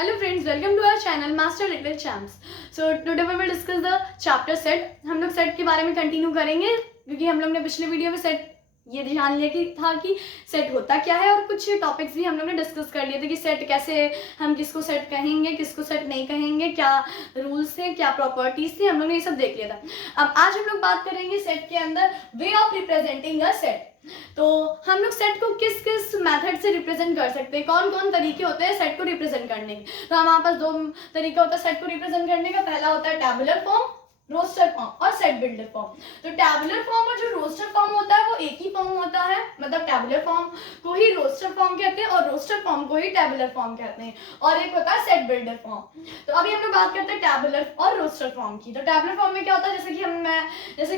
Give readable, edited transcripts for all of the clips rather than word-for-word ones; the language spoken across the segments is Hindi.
Hello friends, welcome to our channel Master Little Champs. So today we will discuss the chapter set. हम लोग सेट के बारे में कंटिन्यू करेंगे क्योंकि हम लोग ने पिछले वीडियो में सेट ये ध्यान लिया कि सेट होता क्या है और कुछ टॉपिक्स भी हम लोग ने डिस्कस कर लिए थे कि सेट कैसे, हम किसको सेट कहेंगे, किसको सेट नहीं कहेंगे, क्या रूल्स थे, क्या प्रॉपर्टीज थी, हम लोग ने ये सब देख लिया था। अब आज हम लोग बात करेंगे सेट के अंदर way of representing a set. तो हम लोग सेट को किस किस मेथड से रिप्रेजेंट कर सकते हैं, कौन कौन तरीके होते हैं सेट को रिप्रेजेंट करने के। तो हमारे पास दो तरीका होता है सेट को रिप्रेजेंट करने का। पहला होता है टैबुलर फॉर्म, रोस्टर फॉर्म और सेट बिल्डर फॉर्म। तो टैबुलर फॉर्म और जो रोस्टर फॉर्म होता है वो एक ही फॉर्म होता है, मतलब टैबुलर फॉर्म को ही रोस्टर फॉर्म कहते हैं और रोस्टर फॉर्म को ही टैबुलर फॉर्म कहते हैं, और एक होता है सेट बिल्डर फॉर्म। तो अभी हम लोग बात करते हैं टैबुलर और रोस्टर फॉर्म की। तो टैबुलर फॉर्म में क्या होता है, जैसे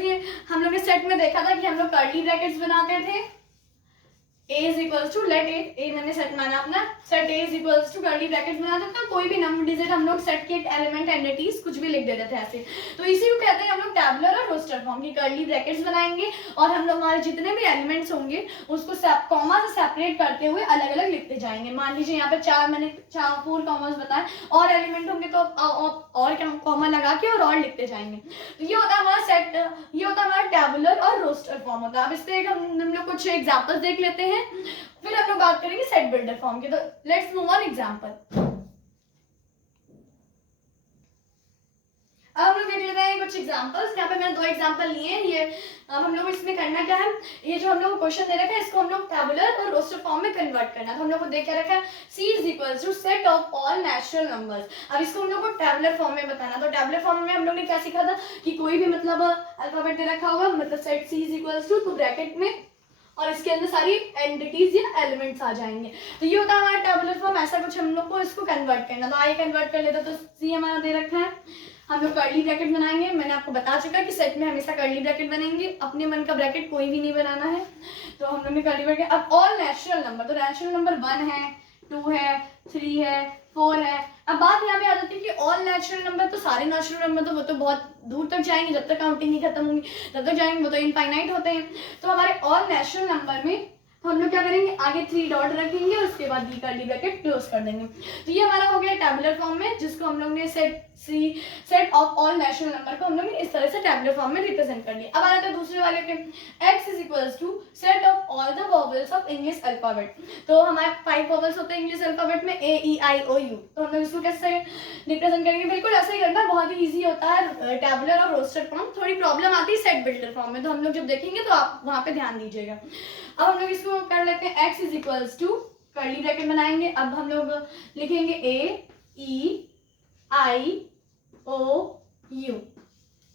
कि हम लोग ने सेट में देखा था कि हम लोग कर्ली ब्रैकेट्स बनाते थे। A is equals to let A मैंने सेट माना अपना, set A is equals to curly bracket बना देते हैं, कोई भी नंबर डिजिट हम लोग सेट के एलिमेंट एंटिटीज कुछ भी लिख देते थे ऐसे। तो इसी को कहते हैं हम लोग टैबुलर और रोस्टर फॉर्म की। कर्ली ब्रैकेट्स बनाएंगे और हम लोग हमारे जितने भी एलिमेंट्स होंगे उसको कॉमा से सेपरेट करते हुए अलग अलग लिखते जाएंगे। मान लीजिए यहाँ पे मैंने 4 कॉमास बताए, और एलिमेंट होंगे तो और कॉमा लगा के और लिखते जाएंगे। तो ये होता है हमारा सेट, ये होता है हमारा टैबुलर और रोस्टर फॉर्म होता है। अब इस पे हम लोग कुछ एग्जांपल्स देख लेते हैं, फिर हम लोग बात करेंगे सेट बिल्डर फॉर्म की। तो लेट्स मूव ऑन एग्जांपल। अब हम लोग देख लेते हैं कुछ एग्जांपल्स। यहाँ पे मैंने 2 एग्जांपल लिए हैं। ये अब हम लोग इसमें करना क्या है, ये जो हम लोग क्वेश्चन दे रखा है इसको हम लोग टैबुलर और रोस्टर फॉर्म में कन्वर्ट करना है। तो हम लोग को देख क्या रखा है, C is equals to set of all natural numbers। अब इसको हम लोग को टैबुलर फॉर्म में बताना। तो टैबुलर फॉर्म में हम लोग ने क्या सीखा था कि कोई भी मतलब अल्फाबेट दे रखा होगा, मतलब set C is equals to bracket में और इसके अंदर सारी एंटिटीज या एलिमेंट्स आ जाएंगे। तो ये होता है हमारा टैबुलर फॉर्म। ऐसा कुछ हम लोग को इसको कन्वर्ट करना। तो आइए कन्वर्ट कर लेते। तो C हमारा दे रखा है, हम लोग कर्ली ब्रैकेट बनाएंगे। मैंने आपको बता चुका कि सेट में हमेशा कर्ली ब्रैकेट बनेंगे, अपने मन का ब्रैकेट कोई भी नहीं बनाना है। तो हम लोग ने कर्ली ब्रैकेट। अब ऑल नेचुरल नंबर, तो नेचुरल नंबर 1 है, 2 है, 3 है, 4 है। अब बात यहाँ पे आ जाती है कि ऑल नेचुरल नंबर, तो सारे नेचुरल नंबर तो वो तो बहुत दूर तक जाएंगे, जब तक काउंटिंग नहीं खत्म होगी तब तक जाएंगे, वो तो इनफाइनाइट होते हैं। तो हमारे ऑल नेचुरल नंबर में हम लोग क्या करेंगे, आगे 3 डॉट रखेंगे और उसके बाद कर्ली ब्रैकेट क्लोज कर देंगे। तो ये हमारा हो गया टैबुलर फॉर्म में, जिसको हम लोग ने set of all natural number को हम लोग ने इस तरह से टैबुलर फॉर्म में रिप्रेजेंट कर लिया। अब आ जाता है दूसरे वाले पे, x is equals to set of all the vowels of English alphabet। तो हमारे 5 वॉवल्स होते हैं इंग्लिश अल्फाबेट में, A E I O U। तो हम लोग इसको कैसे रिप्रेजेंट करेंगे, बिल्कुल ऐसे ही करना, बहुत ही ईजी होता है टैबुलर और रोस्टर फॉर्म। थोड़ी प्रॉब्लम आती है सेट बिल्डर फॉर्म में, तो हम लोग जब देखेंगे तो आप वहाँ पे ध्यान दीजिएगा। अब हम लोग इसको कर लेते हैं, x is equals to curly bracket बनाएंगे। अब हम लोग लिखेंगे A E I O U।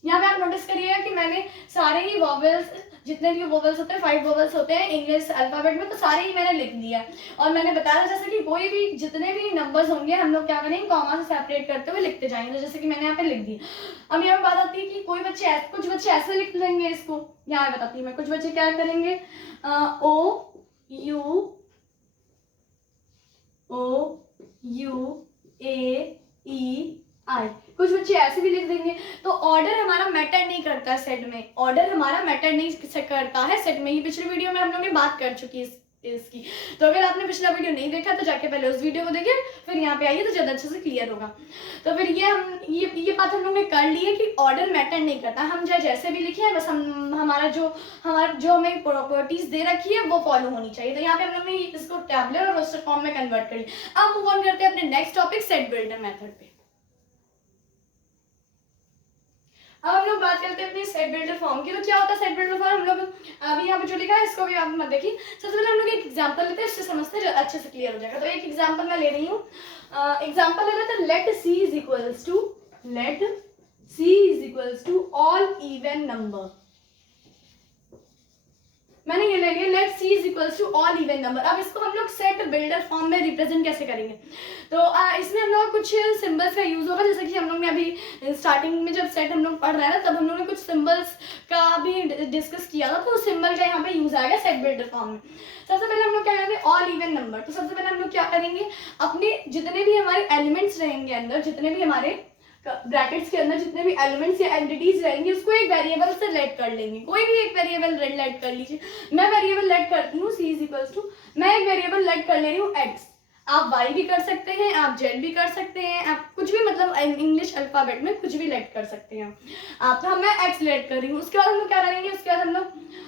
यहाँ पे आप नोटिस करिएगा कि मैंने सारे ही वॉवेल्स, जितने भी वॉवेल्स होते हैं 5 वॉवेल्स होते हैं इंग्लिश अल्फाबेट में, तो सारे ही मैंने लिख दिया। और मैंने बताया जैसे कि कोई भी जितने भी नंबर्स होंगे हम लोग क्या करेंगे, कॉमा से सेपरेट करते हुए लिखते जाएंगे। तो जैसे कि मैंने यहाँ पे लिख दिया। अब यहाँ पे बात आती है कि कुछ बच्चे ऐसे लिख लेंगे इसको। यहाँ बताती हूँ मैं, कुछ बच्चे क्या करेंगे, O-U-A-E-I, कुछ बच्चे ऐसे भी लिख देंगे। तो ऑर्डर हमारा मैटर नहीं करता है सेट में, ऑर्डर हमारा मैटर नहीं करता है सेट में। ही पिछले वीडियो में हम लोग ने बात कर चुकी है इसकी। तो अगर आपने पिछला वीडियो नहीं देखा तो जाके पहले उस वीडियो को देखिए, फिर यहाँ पे आइए तो ज़्यादा अच्छे से क्लियर होगा। तो फिर ये बात हम लोग ने कर ली है कि ऑर्डर मैटर नहीं करता, हम चाहे जैसे भी लिखे, बस हमारा जो हमें प्रॉपर्टीज दे रखी है वो फॉलो होनी चाहिए। तो यहाँ पे हम लोग ने इसको टैबुलर और रोस्टर फॉर्म में कन्वर्ट कर लिया। अब मूव ऑन करते हैं अपने next topic set builder method पे। अब हम लोग बात करते हैं अपनी सेट बिल्डर फॉर्म की। तो क्या होता है सेट बिल्डर फॉर्म, हम लोग अभी यहाँ पे जो लिखा है इसको भी आप मत देखिए। सबसे पहले हम लोग एक एग्जांपल लेते हैं, इससे समझते हैं अच्छे से क्लियर हो जाएगा। तो एक एग्जांपल मैं ले रही हूँ, एग्जांपल ले रहे थे, late C is equals to all even number। मैंने ये ले लिया, late C is equals to all even number। अब इसको हम लोग सेट बिल्डर फॉर्म में रिप्रेजेंट कैसे करेंगे, तो इसमें हम लोग कुछ सिंबल्स का यूज होगा। जैसे कि हम लोग ने अभी स्टार्टिंग में जब सेट हम लोग पढ़ रहे थे तब हम लोग ने कुछ सिंबल्स का भी डिस्कस किया था, तो सिंबल का यहाँ पे यूज आएगा सेट बिल्डर फॉर्म में। सबसे पहले हम लोग क्या करेंगे, ऑल इवन नंबर। तो सबसे पहले हम लोग क्या करेंगे, अपने जितने भी हमारे एलिमेंट्स रहेंगे अंदर, जितने भी हमारे ब्रैकेट्स के अंदर जितने भी एलिमेंट्स या एंटिटीज रहेंगी उसको एक वेरिएबल से लेट कर लेंगे। कोई भी एक वेरिएबल लेट कर लीजिए। मैं वेरिएबल लेट करती हूँ C is equals to, मैं एक वेरिएबल लेट कर ले रही हूँ x। आप वाई भी कर सकते हैं, आप जेड भी कर सकते हैं, आप कुछ भी मतलब इंग्लिश अल्फ़ाबेट में कुछ भी लेट कर सकते हैं आप। तो मैं एक्स लेट कर रही हूँ। उसके बाद हम लोग क्या करेंगे, उसके बाद हम लोग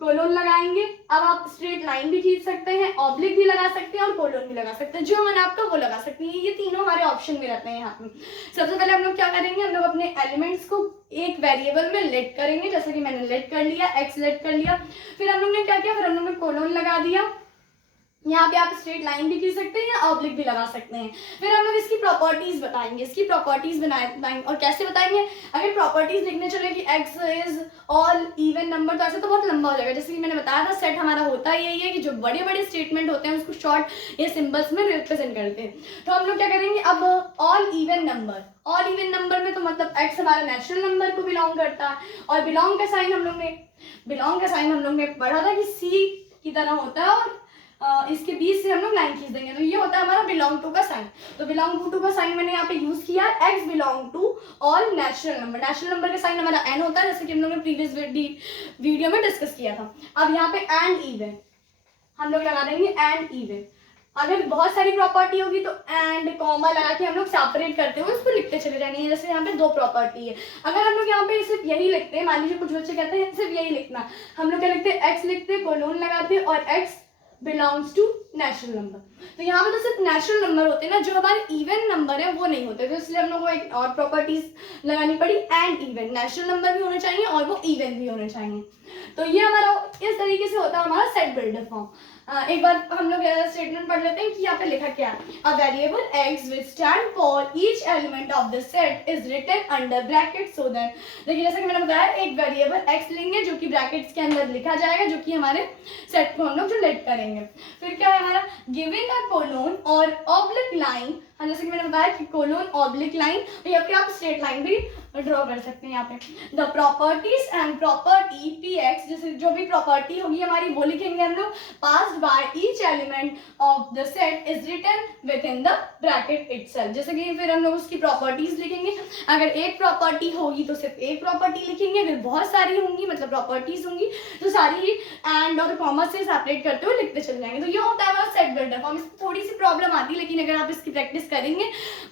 कोलोन लगाएंगे। अब आप स्ट्रेट लाइन भी खींच सकते हैं, ऑब्लिक भी लगा सकते हैं और कोलोन भी लगा सकते हैं, जो मैंने आपको वो लगा सकते हैं। ये तीनों हमारे ऑप्शन में रहते हैं यहाँ पे। सबसे पहले हम लोग क्या करेंगे, हम लोग अपने एलिमेंट्स को एक वेरिएबल में लेट करेंगे, जैसे कि मैंने लेट कर लिया, एक्स लेट कर लिया। फिर हम लोग ने क्या किया, फिर हम लोग ने कोलोन लगा दिया। यहाँ पे आप स्ट्रेट लाइन भी खींच सकते हैं या ऑब्लिक भी लगा सकते हैं। फिर हम लोग इसकी प्रॉपर्टीज बताएंगे, इसकी प्रॉपर्टीज बताएंगे। और कैसे बताएंगे, अगर प्रॉपर्टीज लिखने चले कि x is all even number, तो ऐसे तो बहुत लंबा हो जाएगा। जैसे कि मैंने बताया था, सेट हमारा होता यही है कि जो बड़े बड़े स्टेटमेंट होते हैं उसको शॉर्ट या सिंबल्स में रिप्रेजेंट करते हैं। तो हम लोग क्या करेंगे, अब all even number, all even number में तो मतलब x हमारा नेचुरल नंबर को बिलोंग करता है, और बिलोंग का साइन हम लोग ने पढ़ा था कि सी की तरह होता है, और इसके बीच से हम लोग लाइन खींच देंगे, तो ये होता है हमारा बिलोंग टू का साइन। तो बिलोंग टू का साइन मैंने यहाँ पे यूज किया है, x belong to all natural number. Natural number का साइन हमारा एन होता है, जैसे कि हम लोग ने प्रीवियस वीडियो में डिस्कस किया था। अब यहाँ पे एंड इवन हम लोग लगा देंगे, एंड इवन। अगर बहुत सारी प्रॉपर्टी होगी तो एंड कॉमा लगा के हम लोग सेपरेट करते हुए उसको लिखते चले जाएंगे। जैसे यहाँ पे दो प्रॉपर्टी है, अगर हम लोग यहाँ पे सिर्फ यही लिखते हैं, मान लीजिए कुछ बच्चे कहते हैं सिर्फ यही लिखना, हम लोग क्या लिखते हैं, एक्स लिखते हैं, कोलोन लगाते हैं और x belongs to natural number. तो यहाँ पे तो सिर्फ नेचुरल नंबर होते हैं ना, जो हमारे इवन नंबर है वो नहीं होते, तो इसलिए हम लोग को एक और प्रॉपर्टीज लगानी पड़ी, एंड इवन। नेचुरल नंबर भी होने चाहिए और वो इवन भी होने चाहिए। तो ये हमारा इस तरीके से होता है हमारा सेट बिल्डर फॉर्म। एक बार हम लोग स्टेटमेंट पढ़ लेते हैं कि यहाँ पे लिखा क्या है, a variable x which stand for each element of the set is written under bracket so that. देखिए जैसे कि मैंने बताया, एक वेरिएबल x लेंगे जो कि ब्रैकेट्स के अंदर लिखा जाएगा, जो कि हमारे सेट को हम लोग जो लेट करेंगे। फिर क्या है हमारा, गिविंग अ कोलोन और ऑब्लिक लाइन, जैसे कि मैंने बताया कि कोलोन ऑब्लिक लाइन, तो यहाँ पे आप स्ट्रेट लाइन भी ड्रॉ कर सकते हैं। यहाँ पे the properties and property P x, जैसे जो भी प्रॉपर्टी होगी हमारी वो लिखेंगे हम लोग, passed by each element of the set is written within the bracket itself. जैसे कि फिर हम लोग उसकी प्रॉपर्टीज लिखेंगे। अगर एक प्रॉपर्टी होगी तो सिर्फ एक प्रॉपर्टी लिखेंगे, अगर बहुत सारी होंगी मतलब प्रॉपर्टीज होंगी तो सारी ही एंड और कॉमा से सेपरेट करते हुए लिखते चले जाएंगे। तो ये होता है हमारा सेट बिल्डर फॉर्म। इसमें थोड़ी सी प्रॉब्लम आती है, लेकिन अगर आप इसकी प्रैक्टिस करेंगे,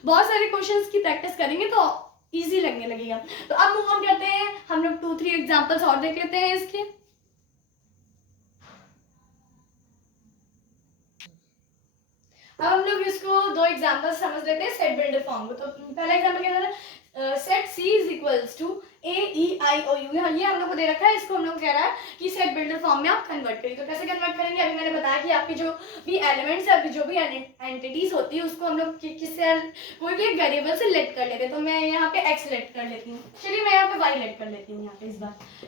बहुत सारे क्वेश्चंस की प्रैक्टिस करेंगे तो इजी लगने लगेगा। तो अब मूव ऑन करते हैं, हम लोग 2-3 एग्जांपल्स और देख लेते हैं इसके। अब हम लोग इसको 2 एग्जांपल समझ लेते हैं सेट बिल्डर फॉर्म को। तो पहला एग्जांपल क्या था, set C is equals to A E I O U. ये हम लोग को दे रखा है, इसको हम लोग कह रहा है कि सेट बिल्डर फॉर्म में आप कन्वर्ट करिए। तो कैसे कन्वर्ट करेंगे, अभी मैंने बताया कि आपकी जो भी एलिमेंट्स है, आपकी जो भी एंटिटीज होती है, उसको हम लोग किससे, कोई भी एक वेरिएबल से लेट कर लेते हैं। तो मैं यहाँ पे एक्स लेट कर लेती हूँ, चलिए मैं यहाँ पे वाई लेट कर लेती हूँ। यहाँ पे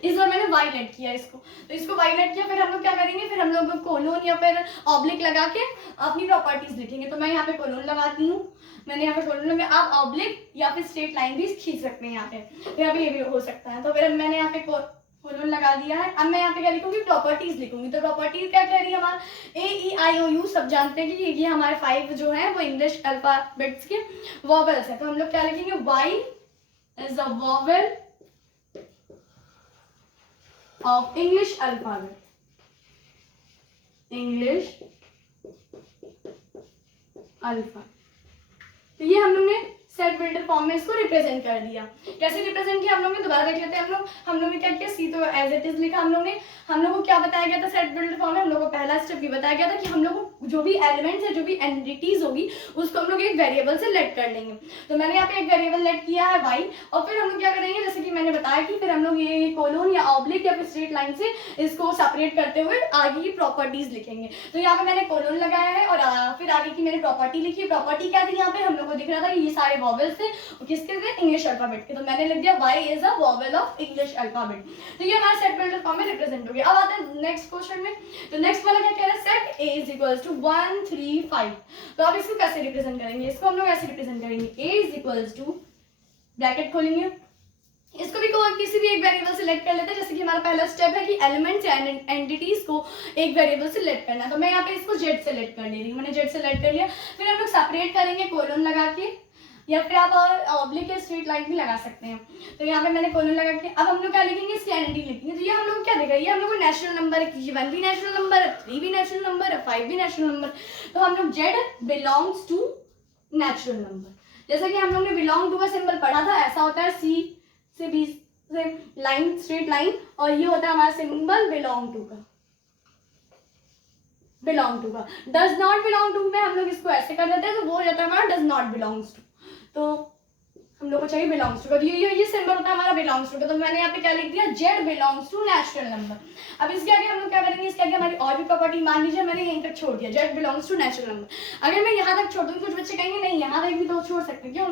इस बार मैंने वाई लेट किया इसको, तो इसको वाई लेट किया। फिर हम लोग क्या करेंगे, फिर हम लोग कोलोन या फिर ऑब्लिक लगा के अपनी प्रॉपर्टीज लिखेंगे। तो मैं यहाँ पे कोलोन लगाती हूँ, मैंने यहाँ पे कोलोन लगाया। आप ऑब्लिक या फिर स्ट्रेट लाइन भी खींच सकते हैं यहाँ पे, तो यहाँ पे ये भी हो सकता है। तो फिर मैंने यहाँ पे कोलोन लगा दिया है। अब मैं यहाँ पे क्या लिखूंगी, प्रॉपर्टीज लिखूंगी। तो प्रॉपर्टीज क्या कह रही है, हमारा ए ई आई ओ यू सब जानते हैं कि ये हमारे 5 जो है वो इंग्लिश अल्फाबेट्स के वॉवेल्स है। तो हम लोग क्या लिखेंगे, Y is a vowel of English alphabet, English alpha. तो ये हम लोग ने सेट बिल्डर फॉर्म में इसको रिप्रेजेंट कर दिया। कैसे रिप्रेजेंट किया हम लोग ने, दोबारा देख लेते हैं। हम लोग ने क्या किया, सी तो एज इट इज लिखा। हम लोग को क्या बताया गया था सेट बिल्डर फॉर्म में, हम लोग को पहला स्टेप ये बताया गया था कि हम लोग को जो भी एलिमेंट्स है, जो भी एंटिटीज होगी, उसको हम लोग एक वेरिएबल से लेट कर लेंगे। तो मैंने यहाँ पे एक वेरिएबल लेट किया है वाई, और फिर हम लोग क्या करेंगे, जैसे कि मैंने बताया कि फिर हम लोग ये कोलोन या ऑब्लिक या फिर स्ट्रेट लाइन से इसको सेपरेट करते हुए आगे की प्रॉपर्टीज लिखेंगे। तो यहाँ पे मैंने कोलोन लगाया है और फिर आगे की मैंने प्रॉपर्टी लिखी। प्रॉपर्टी क्या थी, यहाँ पे हम लोग को दिख रहा था कि ये सारे वॉवेल्स थे, किसके थे, इंग्लिश अल्फाबेट के। तो मैंने लिख दिया y is a vowel of English alphabet. तो ये हमारा सेट बिल्डर फॉर्म में रिप्रेजेंट हो गया। अब आते हैं नेक्स्ट क्वेश्चन में। तो नेक्स्ट वाला क्या कह रहा है, set a is equals to 1 3 5। तो अब इसको कैसे रिप्रेजेंट करेंगे, इसको हम लोग ऐसे रिप्रेजेंट करेंगे, a is equals to, bracket खोलेंगे, इसको भी किसी भी एक वेरिएबल से लेट कर लेते हैं। जैसे कि हमारा पहला स्टेप है कि एलिमेंट्स या एंटिटीज को एक वेरिएबल से लेट करना है। तो मैं यहाँ पे इसको जेड से लेट कर ले रही हूँ, मैंने जेड से लेट कर लिया। फिर हम लोग सेपरेट करेंगे कोलोन लगा के, या फिर आप ऑब्लिक या स्ट्रेट लाइन भी लगा सकते हैं। तो यहाँ पे मैंने कोलन लगा के अब हम लोग क्या लिखेंगे, इसकी आइडेंटिटी लिखेंगे। तो ये हम लोग क्या देगा, ये हम लोग को नेचुरल नंबर है, ये 1 भी नेचुरल नंबर है, 3 भी नेचुरल नंबर है, 5 भी नेचुरल नंबर। तो हम लोग z belongs to natural number, जैसा कि हम लोग ने बिलोंग टू का सिंबल पढ़ा था, ऐसा होता है सी से बी से लाइन, स्ट्रेट लाइन, और ये होता है हमारा सिंबल बिलोंग टू का, बिलोंग टू का। डज नॉट बिलोंग टू में हम लोग इसको ऐसे कर देते हैं, तो वो हो जाता है हमारा डज नॉट बिलोंग्स टू। तो हम लोग को चाहिए बिलोंग्स टू का, ये सिंबल होता है हमारा बिलोंग्स टू का। तो मैंने यहाँ पे क्या लिख दिया, z belongs to natural number. अब इसके आगे हम लोग क्या करेंगे, इसके आगे हमारी और भी प्रॉपर्टी, मान लीजिए मैंने यहीं तक छोड़ दिया, z belongs to natural number. अगर मैं यहाँ तक छोड़ दूँ, कुछ बच्चे कहेंगे नहीं यहाँ तक भी तो छोड़ सकते हैं, क्यों?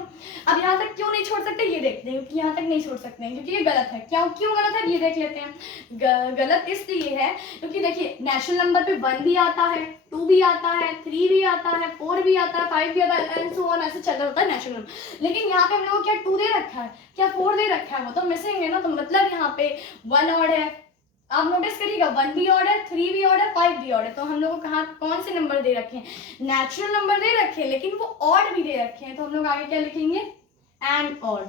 अब यहाँ तक क्यों नहीं छोड़ सकते ये देखते हैं, क्योंकि यहाँ तक नहीं छोड़ सकते हैं क्योंकि ये गलत है। क्यों गलत है ये देख लेते हैं। गलत इसलिए है क्योंकि देखिए नेचुरल नंबर पे 1 भी आता है, 2 भी आता है, 3 भी आता है, 4 भी आता है, 5 भी आता है, एंड सो ऑन, ऐसे चल रहा होता है नेचुरल नंबर। लेकिन यहाँ पे हम लोग को क्या 2 दे रखा है, क्या 4 दे रखा है, वो तो मिसिंग है ना। तो मतलब यहाँ पे 1 ऑड है, आप नोटिस करिएगा 1 भी ऑड है, 3 भी ऑड है, 5 भी ऑड है। तो हम लोग को कहाँ कौन से नंबर दे रखे हैं, नेचुरल नंबर दे रखे हैं, लेकिन वो ऑड भी दे रखे हैं। तो हम लोग आगे क्या लिखेंगे, एंड ऑड,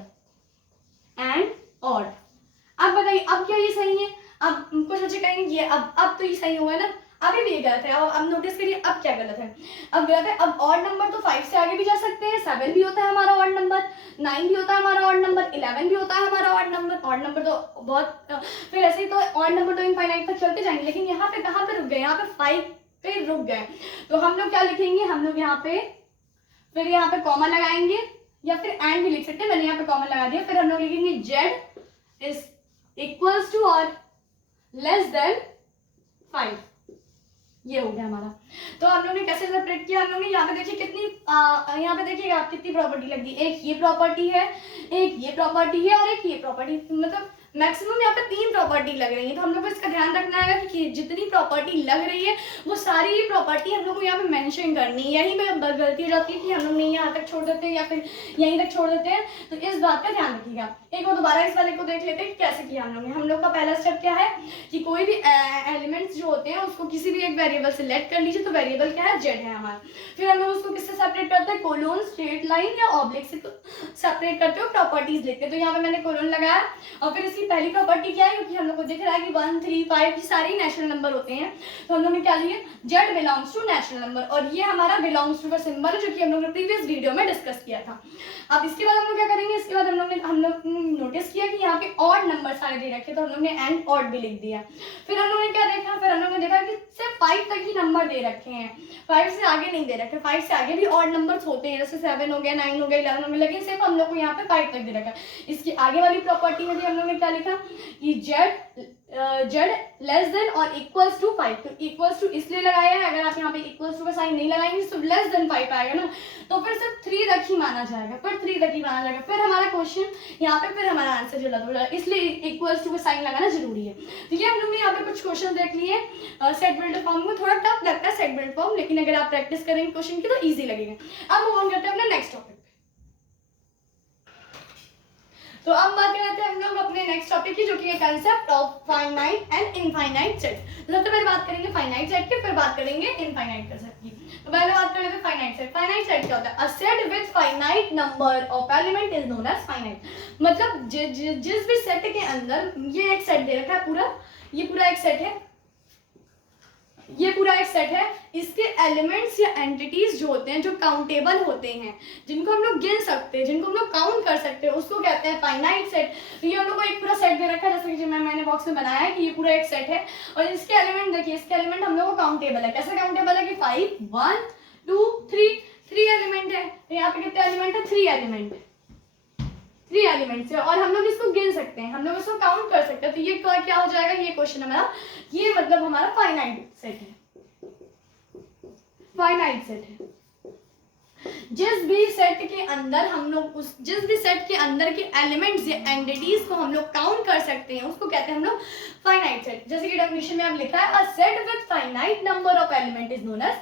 एंड ऑड। अब बताइए अब क्या ये सही है? अब कुछ बच्चे कहेंगे ये अब तो ये सही हुआ है ना, अभी भी ये गलत है। अब नोटिस करिए अब क्या गलत है, अब गलत है। अब ऑड नंबर तो 5 से आगे भी जा सकते हैं, 7 भी होता है हमारा ऑड नंबर, 9 भी होता है हमारा ऑड नंबर, 11 भी होता है हमारा ऑड नंबर। ऑड नंबर तो बहुत फिर ऐसे ही तो ऑड नंबर तो इनफाइनाइट तक चलते जाएंगे, लेकिन यहाँ पे कहाँ पे रुक गए, यहाँ पे 5 पे रुक गए। तो हम लोग क्या लिखेंगे, हम लोग यहाँ पे फिर यहाँ पे कॉमा लगाएंगे, या फिर एंड भी लिख सकते हैं, मैंने यहाँ पे कॉमा लगा दिया। फिर हम लोग लिखेंगे z इज इक्वल्स टू और लेस देन 5, ये हो गया हमारा। तो हम लोग ने कैसे सेपरेट किया, हम लोग ने यहाँ पे देखिए कितनी यहाँ पे देखिएगा आप कितनी प्रॉपर्टी लग गई, एक ये प्रॉपर्टी है, एक ये प्रॉपर्टी है, और एक ये प्रॉपर्टी, मतलब मैक्सिमम यहाँ पे 3 प्रॉपर्टी लग रही है। तो हम लोग को इसका ध्यान रखना है कि जितनी प्रॉपर्टी लग रही है वो सारी ही प्रॉपर्टी हम लोग को यहाँ पे मेंशन करनी है। यहीं पे गलती हो जाती है कि हम लोग नहीं यहाँ तक छोड़ देते हैं या फिर यहीं तक छोड़ देते हैं, तो इस बात का ध्यान रखिएगा। एक बार दोबारा इस वाले को देख लेते हैं कि कैसे किया हम लोग ने। हम लोग का पहला स्टेप क्या है कि कोई भी एलिमेंट्स जो होते हैं उसको किसी भी एक वेरिएबल से लेट कर लीजिए। तो वेरिएबल क्या है, जेड है हमारा। फिर हम लोग उसको किससे सेपरेट करते हैं, कोलोन, स्ट्रेट लाइन या ऑब्लिक से सेपरेट करते हो, प्रॉपर्टीज लिखते हैं। तो यहाँ पे मैंने कोलोन लगाया, और फिर इसकी पहली प्रॉपर्टी क्या है, क्योंकि हम लोग को दिख रहा है कि 1, 3, 5 की सारी नेचुरल नंबर होते हैं, तो हम लोग ने क्या लिया, z belongs to natural number, और ये हमारा बिलोंग्स टू का सिंबल है जो कि हम लोग ने प्रीवियस वीडियो में डिस्कस किया था। अब इसके बाद हम लोग क्या करेंगे, इसके बाद हम लोग नोटिस किया कि यहाँ पे ऑड नंबर सारे दे रखे, तो हम लोग ने एंड ऑड भी लिख दिया। फिर हम लोग ने क्या देखा, फिर हम लोग ने देखा कि सिर्फ 5 तक ही नंबर दे रखे हैं, 5 से आगे नहीं दे रखे। 5 से आगे भी ऑड नंबर्स होते हैं, जैसे 7 हो गया, 9 हो गया, 11 हो गया, लेकिन सिर्फ हम लोग को यहाँ पे 5 तक दे रखा है। इसकी आगे वाली प्रॉपर्टी में भी हम लोग ने क्या लिखा कि z लेस देन और इक्वल्स टू 5। तो इक्वल्स टू इसलिए लगाया है, अगर आप यहाँ पे इक्वल्स टू का साइन नहीं लगाएंगे तो लेस देन 5 आएगा ना, तो फिर सिर्फ 3 तक ही माना जाएगा, फिर 3 तक ही माना जाएगा। फिर हमारा क्वेश्चन यहाँ पे, फिर हमारा आंसर गलत हो जाएगा, इसलिए इक्वल्स टू का साइन लगाना जरूरी है। तो ये हम लोग ने यहाँ पे कुछ क्वेश्चन देख लिए सेट बिल्ड फॉर्म में। थोड़ा टफ लगता है सेट बिल्ड फॉर्म, लेकिन अगर आप प्रैक्टिस करेंगे क्वेश्चन की तो ईजी लगेगा। अब मूव ऑन करते हैं अपने नेक्स्ट टॉपिक। तो अब बात करते हैं हम लोग अपने नेक्स्ट टॉपिक की, जो कि है concept of finite and infinite set. तो सबसे पहले बात करेंगे फाइनाइट सेट की, फिर बात करेंगे इनफाइनाइट सेट की। तो पहले बात करेंगे फाइनाइट सेट। फाइनाइट सेट क्या होता है, a set with finite number of element is known as finite. मतलब जिस भी सेट के अंदर, ये एक सेट दे रखा है पूरा, ये पूरा एक सेट है, ये पूरा एक सेट है, इसके एलिमेंट्स या एंटिटीज जो होते हैं, जो काउंटेबल होते हैं, जिनको हम लोग गिन सकते हैं, जिनको हम लोग काउंट कर सकते हैं, उसको कहते हैं फाइनाइट सेट। तो ये हम लोग को एक पूरा सेट दे रखा है, जैसे कि मैंने बॉक्स में बनाया है कि ये पूरा एक सेट है, और इसके एलिमेंट देखिए, इसके एलिमेंट हम लोग को काउंटेबल है। कैसे काउंटेबल है कि 5, 1, 2, 3 एलिमेंट है। तो यहाँ पे कितने एलिमेंट है, 3 एलिमेंट है, 3 एलिमेंट्स है, और हम लोग इसको गिन सकते हैं, हम लोग इसको काउंट कर सकते हैं। तो ये क्या हो जाएगा, ये क्वेश्चन हमारा, ये मतलब हमारा फाइनाइट सेट है, फाइनाइट सेट है। जिस भी सेट के अंदर हम लोग जिस भी सेट के अंदर के एलिमेंट्स या एंटिटीज को हम लोग काउंट कर सकते हैं, उसको कहते हैं हम लोग फाइनाइट सेट। जैसे कि डेफिनेशन में आप लिखा है, a set with finite number of element is known as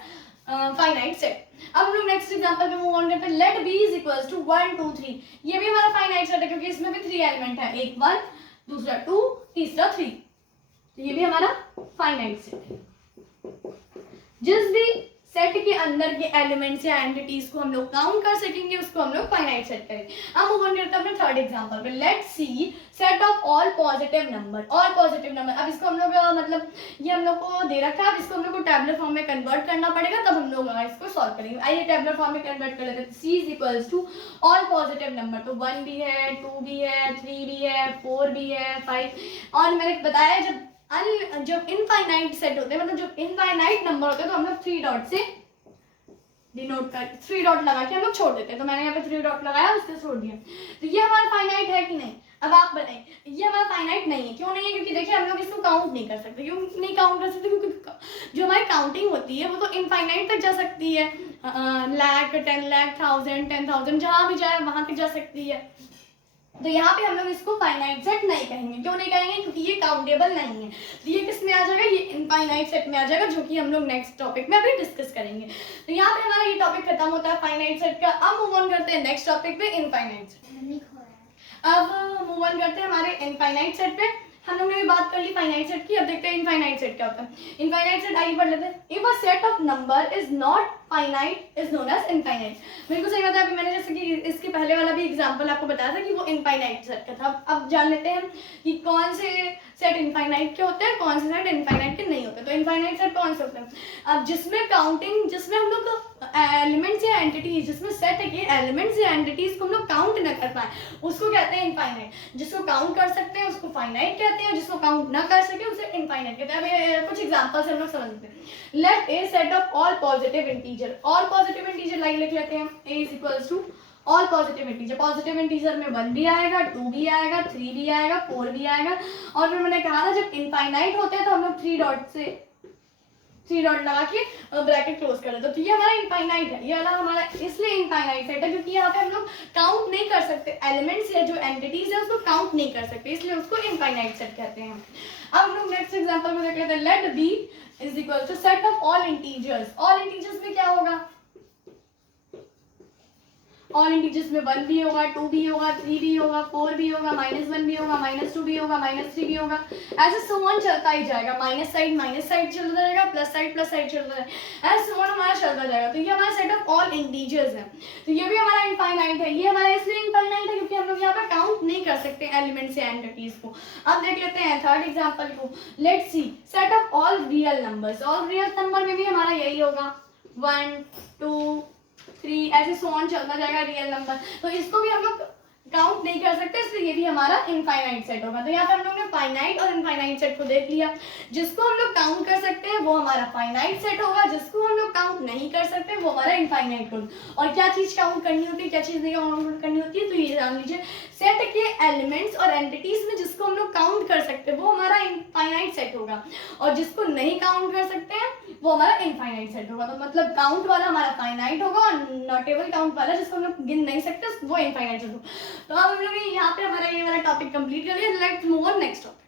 finite set. अब हम लोग नेक्स्ट एग्जांपल पे मूव ऑन करते हैं। Let B is equals to 1, 2, 3। ये भी हमारा फाइनाइट सेट है, क्योंकि इसमें भी 3 एलिमेंट है, एक 1, दूसरा 2, तीसरा 3। तो ये भी हमारा फाइनाइट सेट है। जिस भी सेट के अंदर के एलिमेंट्स या एंटिटीज को हम लोग काउंट कर सकेंगे, उसको हम लोग फाइनाइट सेट करेंगे। अब मूव ऑन करते हैं अपने थर्ड एग्जांपल पे। Let's see set of all positive number, all positive number. अब इसको हम लोग मतलब ये हम लोग को दे रखा है, अब इसको हम लोग को टैबुलर फॉर्म में कन्वर्ट करना पड़ेगा, तब हम लोग इसको सॉल्व करेंगे। आइए टैबुलर फॉर्म में कन्वर्ट कर लेते हैं। C is equals to all positive number, तो 1 भी है, 2 भी है, 3 भी है, 4 भी है, 5। और मैंने बताया जब इनफाइनाइट सेट होते हैं, मतलब जब इनफाइनाइट नंबर होते हैं, तो हम लोग 3 डॉट से डिनोट कर 3 डॉट लगा के हम लोग छोड़ देते हैं। तो मैंने यहाँ पे 3 डॉट लगाया, उससे छोड़ दिया। तो ये हमारा फाइनाइट है कि नहीं? अब आप बताएं, ये हमारा फाइनाइट नहीं है। क्यों नहीं है? क्योंकि देखिए हम लोग इसको काउंट नहीं कर सकते। क्यों नहीं काउंट कर सकते? क्योंकि जो हमारी काउंटिंग होती है वो तो इनफाइनाइट तक जा सकती है, लाख, 10 लाख, 1000, 10,000, जहाँ भी जाए वहां तक जा सकती है। तो यहाँ पे हम लोग इसको फाइनाइट सेट नहीं कहेंगे। क्यों नहीं कहेंगे? क्योंकि ये काउंटेबल नहीं है। तो ये किस में आ जाएगा? ये इनफाइनाइट सेट में आ जाएगा, जो कि हम लोग नेक्स्ट टॉपिक में अभी डिस्कस करेंगे। तो यहाँ पे हमारा ये टॉपिक खत्म होता है फाइनाइट सेट का। अब मूव ऑन करते हैं नेक्स्ट टॉपिक पे, इनफाइनाइट सेट। अब मूव ऑन करते हैं हमारे इनफाइनाइट सेट पे। हम लोग ने भी बात कर ली फाइनाइट सेट की, अब देखते हैं इनफाइनाइट सेट क्या होता है। इनफाइनाइट सेट आइए पढ़ लेते हैं। If a set of number is not finite is known as infinite. बिल्कुल सही बताया। अभी मैंने जैसे कि इसके पहले वाला भी एग्जांपल आपको बताया था कि वो इनफाइनाइट सेट का था। अब जान लेते हैं कि कौन से सेट इनफाइनाइट के होते हैं, कौन से सेट इनफाइनाइट के नहीं होते। तो इनफाइनाइट सेट कौन से होते हैं? अब जिसमें काउंटिंग, जिसमें हम लोग एलिमेंट्स या एंटिटीज, जिसमें सेट के एलिमेंट्स या एंटिटीज को हम लोग काउंट न कर पाए, उसको कहते हैं इनफाइनाइट। जिसको काउंट कर सकते हैं उसको फाइनाइट कहते हैं, जिसको काउंट ना कर सके उसे इनफाइनाइट कहते हैं। अब कुछ एग्जांपल से हम लोग समझते हैं। Let A set of all positive integer, all positive integer like लिख लेते हैं। A is equals to all positive integer. Positive integer में 1 भी आएगा, 2 भी आएगा, 3 भी आएगा, 4 भी आएगा। और फिर मैंने कहा था जब इनफाइनाइट होते हैं तो हम लोग 3 डॉट लगा के ब्रैकेट क्लोज कर देते। तो ये हमारा इनफाइनाइट है। ये वाला हमारा इसलिए इनफाइनाइट सेट है क्योंकि यहाँ पे हम लोग काउंट नहीं कर सकते, एलिमेंट्स या जो एंटिटीज है उसको काउंट नहीं कर सकते, इसलिए उसको इनफाइनाइट सेट कहते हैं। अब हम लोग नेक्स्ट एग्जांपल को देख लेते हैं। Let B is equal to set of all integers. All integers में क्या होगा? ऑल इंटीजर्स में 1 भी होगा, 2 भी होगा, 3 भी होगा, 4 भी होगा, -1 भी होगा, -2 भी होगा, -3 भी होगा। ऐसे सो ऑन चलता ही जाएगा। माइनस साइड चलता रहेगा, प्लस साइड चलता रहेगा, ऐसे सो ऑन हमारा चलता जाएगा। तो ये हमारा सेट ऑफ ऑल इंटीजर्स है। तो ये भी हमारा इनफाइनाइट है। ये हमारा इसलिए इनफाइनाइट है क्योंकि हम लोग यहाँ पे काउंट नहीं कर सकते एलिमेंट्स या एंटिटीज को। अब देख लेते हैं थर्ड एग्जाम्पल को। Let's see set of all real numbers. All real number में भी हमारा यही होगा, 1, 2, 3, ऐसे सो ऑन चलता जाएगा रियल नंबर। तो इसको भी हम लोग काउंट नहीं कर सकते, इसलिए ये भी हमारा इनफाइनाइट सेट होगा। तो यहाँ पे हम लोग ने फाइनाइट और इनफाइनाइट सेट को देख लिया। जिसको हम लोग काउंट कर सकते हैं वो हमारा फाइनाइट सेट होगा, जिसको हम लोग काउंट नहीं कर सकते वो हमारा इनफाइनाइट होगा। और क्या चीज काउंट करनी होती है, क्या चीज नहीं काउंट करनी होती है, तो ये जान लीजिए। सेट के एलिमेंट्स और एंटिटीज में जिसको हम लोग काउंट कर सकते हैं वो हमारा इनफाइनाइट सेट होगा, और जिसको नहीं काउंट कर सकते हैं वो हमारा इनफाइनाइट सेट होगा। तो मतलब काउंट वाला हमारा फाइनाइट होगा और नॉटेबल काउंट वाला जिसको हम लोग गिन नहीं सकते वो इनफाइनाइट सेट होगा। तो अब हम लोग यहाँ पे हमारा ये वाला टॉपिक कंप्लीट कर लिया। Let's move on next topic.